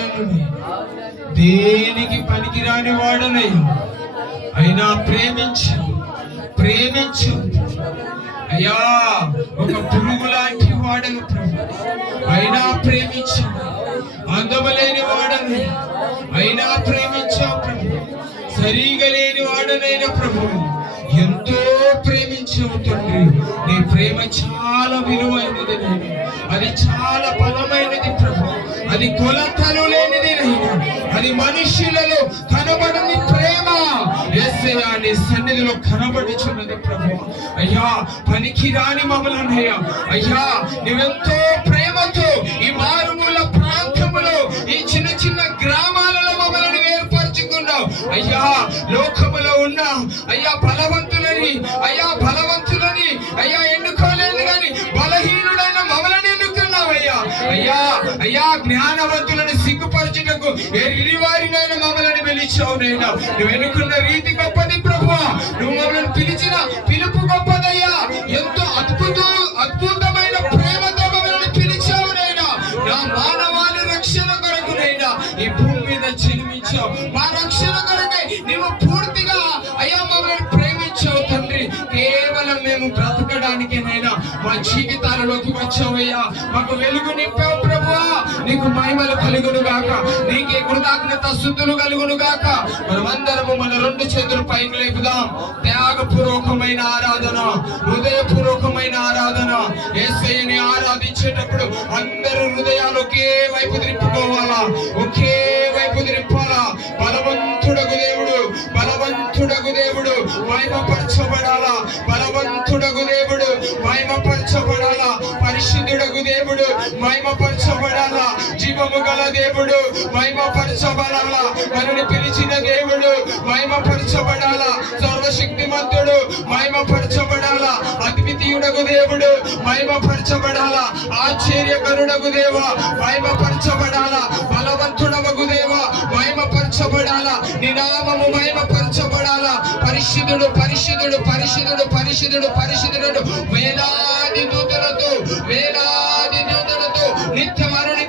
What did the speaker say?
దీనుడనని దేనికి పనికిరాని వాడనై అయినా ప్రేమించు అయ్యా. ఒక పురుగు లాంటి వాడను ప్రభు, అయినా ప్రేమించు. అందము లేని వాడను అయినా ప్రేమించావు ప్రభు. సరిగా లేని వాడనైనా ప్రభు ఎంతో ప్రేమించావు తండ్రి. నీ ప్రేమ చాలా విలువైనది నేను, అది చాలా బలమైనది ప్రభు. అది కొలతలు లేనిది నైనా, అది మనుష్యులలో కనబడని ప్రేమ యేసయ్యా నీ సన్నిధిలో కనబడుచున్నది ప్రభు. అయ్యా పనికి రాని మమ్మల్ని అయ్యా నువ్వెంతో ప్రేమతో ఈ మారుమూల ప్రాంతములో ఈ చిన్న చిన్న గ్రామాలలో మమ్మల్ని ఏర్పరచుకున్నావు అయ్యా. లోకములో ఉన్న అయ్యా బలవంతులని అయ్యా ఎన్నుకోలేదు కానీ బలహీనుడైన మమ్మల్ని ఎన్నుకున్నావు అయ్యా. జ్ఞానవంతులను సిగ్గుపరచుటకు ఎర్రి వారినైనా మమ్మల్ని పిలిచావు నైనా. నువ్వు ఎన్నుకున్న రీతి గొప్పది ప్రభువా. నువ్వు మమ్మల్ని పిలిచిన పిలుపు గొప్పదయ్యా. ఎంతో అద్భుతమైన ప్రేమతో మమ్మల్ని పిలిచావు నైనా. నా మానవాళి రక్షణ కొరకునైనా ఈ భూమి మీద జన్మించావు. మా రక్షణ కొరకై నువ్వు పూర్తిగా అయ్యా మమ్మల్ని ప్రేమించావు తండ్రి. కేవలం మేము బ్రతకడానికేనైనా మా జీవితాలలోకి వచ్చావయ్యా. మాకు వెలుగు నింపావు ప్రభువా. నీకు మహిమలు కలుగును గాక, నీకే కృతజ్ఞత స్తుతులు కలుగును గాక. మనమందరము మన రెండు చేతులు పైకి లేపుదాం. త్యాగపూర్వకమైన ఆరాధన, హృదయపూర్వకమైన ఆరాధన. యేసయ్యని ఆరాధించేటప్పుడు అందరూ హృదయాలు ఒకే వైపు తిప్పుకోవాలా, ఒకే వైపు తిప్పాలా. బలవంతుడగు దేవుడు మహిమపరచబడాలా. బలవంతుడగు దేవుడు మహిమపరచబడాలా. పరిశుద్ధుడగు దేవుడు మహిమపరచబడాలా. జీవము గల దేవుడు మహిమపరచబడాలా. మనని పిలిచిన దేవుడు మహిమపరచబడాలా. సర్వశక్తిమంతుడు మహిమపరచబడాలా. అద్వితీయుడగు దేవుడు మహిమపరచబడాలా. ఆశ్చర్యకరుడగు దేవ మహిమపరచబడాలా. బలవంతుడగు దేవ మహిమపరచబడాలా. నీ నామము మహిమపరచబడాలా. పరిశుద్ధుడు వేలాది దూతలతో నిత్య మరణి